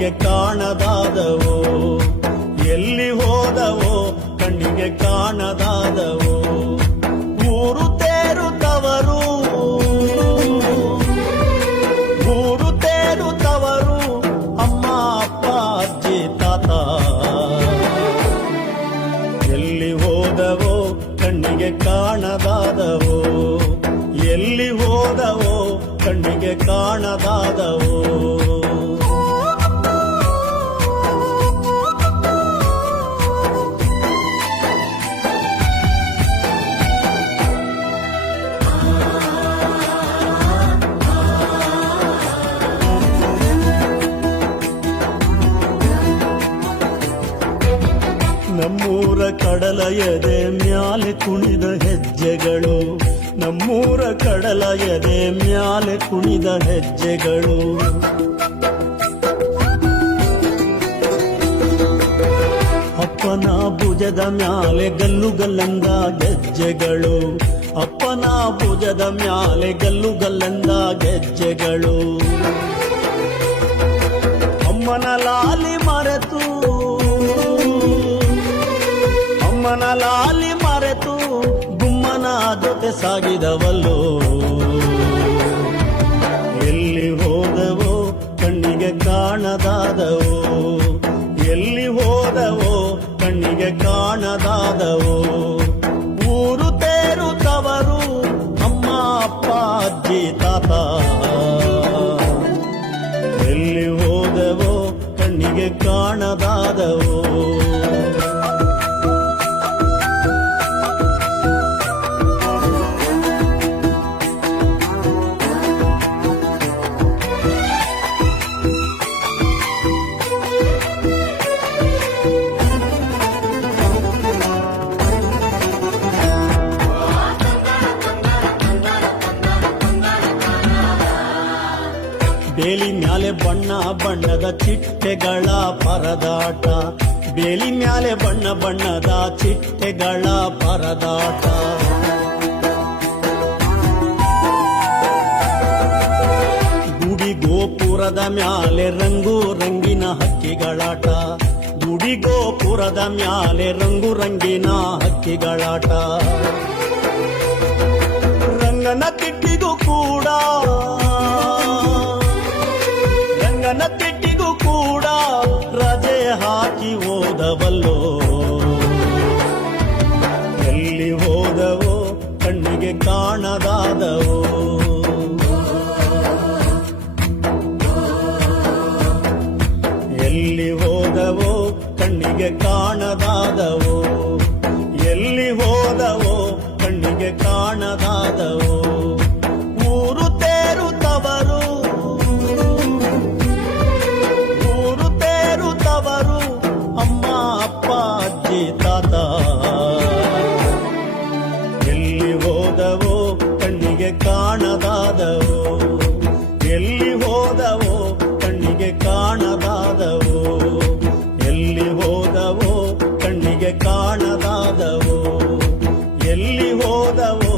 ಕಣ್ಣಿಗೆ ಕಾಣದಾದವೋ, ಎಲ್ಲಿ ಹೋದವೋ ಕಣ್ಣಿಗೆ ಕಾಣದಾದವೋ. ಊರು ತೇರುತ್ತವರು, ಊರು ತೇರುತ್ತವರು, ಅಮ್ಮ ಅಪ್ಪ ಅಜ್ಜಿ ತಾತ. ಎಲ್ಲಿ ಹೋದವೋ ಕಣ್ಣಿಗೆ ಕಾಣದಾದವೋ, ಎಲ್ಲಿ ಹೋದವೋ ಕಣ್ಣಿಗೆ ಕಾಣದಾದವೋ. ನಮ್ಮೂರ ಕಡಲ ಎದೆ ಮ್ಯಾಲೆ ಕುಣಿದ ಹೆಜ್ಜೆಗಳು, ನಮ್ಮೂರ ಕಡಲ ಎದೆ ಮ್ಯಾಲೆ ಕುಣಿದ ಹೆಜ್ಜೆಗಳು. ಅಪ್ಪನ ಭುಜದ ಮ್ಯಾಲೆ ಗಲ್ಲು ಗಲ್ಲಂದ ಗೆಜ್ಜೆಗಳು, ಅಪ್ಪನ ಭುಜದ ಮ್ಯಾಲೆ ಗಲ್ಲು ಗಲ್ಲಂದ ಗೆಜ್ಜೆಗಳು. ಅಮ್ಮನ ಲಾಲಿ ಮರೆತು, ಅಮ್ಮನ ಲಾಲಿ ಮರೆತು ಗುಮ್ಮನ ಜೊತೆ ಸಾಗಿದವಲ್ಲೋ. ಎಲ್ಲಿ ಹೋದವೋ ಕಣ್ಣಿಗೆ ಕಾಣದಾದವೋ, ಎಲ್ಲಿ ಹೋದವೋ ಕಣ್ಣಿಗೆ ಕಾಣದಾದವೋ. ಊರು ತೇರುತ್ತವರು, ಅಮ್ಮ ಅಪ್ಪ ಅಜ್ಜಿ ತಾತ. ಎಲ್ಲಿ ಹೋದವೋ ಕಣ್ಣಿಗೆ ಕಾಣದಾದವೋ. ಬೇಲಿ ಮ್ಯಾಲೆ ಬಣ್ಣ ಬಣ್ಣದ ಚಿಟ್ಟೆಗಳ ಪರದಾಟ, ಬೇಲಿ ಮ್ಯಾಲೆ ಬಣ್ಣ ಬಣ್ಣದ ಚಿಟ್ಟೆಗಳ ಪರದಾಟ. ಗುಡಿ ಗೋಪುರದ ಮ್ಯಾಲೆ ರಂಗು ರಂಗಿನ ಹಕ್ಕಿಗಳಾಟ, ಗುಡಿ ಗೋಪುರದ ಮ್ಯಾಲೆ ರಂಗು ರಂಗಿನ ಹಕ್ಕಿಗಳಾಟ. ರಂಗನ ತಿಟ್ಟಿಗೂ ಕೂಡ, ರಂಗನ ತಿಟ್ಟಿಗೂ ಕೂಡ ರಜೆ ಹಾಕಿ ಹೋದವಲ್ಲೋ. ಎಲ್ಲಿ ಹೋದವೋ ಕಣ್ಣಿಗೆ ಕಾಣದಾದವೋ, ಎಲ್ಲಿ ಹೋದವೋ ಕಣ್ಣಿಗೆ ಕಾಣದಾದವೋ, ಎಲ್ಲಿ ಹೋದವೋ ಕಣ್ಣಿಗೆ ಕಾಣದಾದವೋ. ಊರು ತೇರುತ್ತವರು, ಊರು ತೇರುತ್ತವರು, ಅಮ್ಮ ಅಪ್ಪ ಅಜ್ಜಿ ತಾತ. ಎಲ್ಲಿ ಹೋದವೋ ಕಣ್ಣಿಗೆ ಕಾಣದಾದವೋ, ಎಲ್ಲಿ ಹೋದವೋ ಕಣ್ಣಿಗೆ ಕಾಣದಾದವೋ, ಎಲ್ಲಿ ಹೋದವೋ ಕಣ್ಣಿಗೆ ಕಾಣದಾದವೋ, ಎಲ್ಲಿ ಹೋದವೋ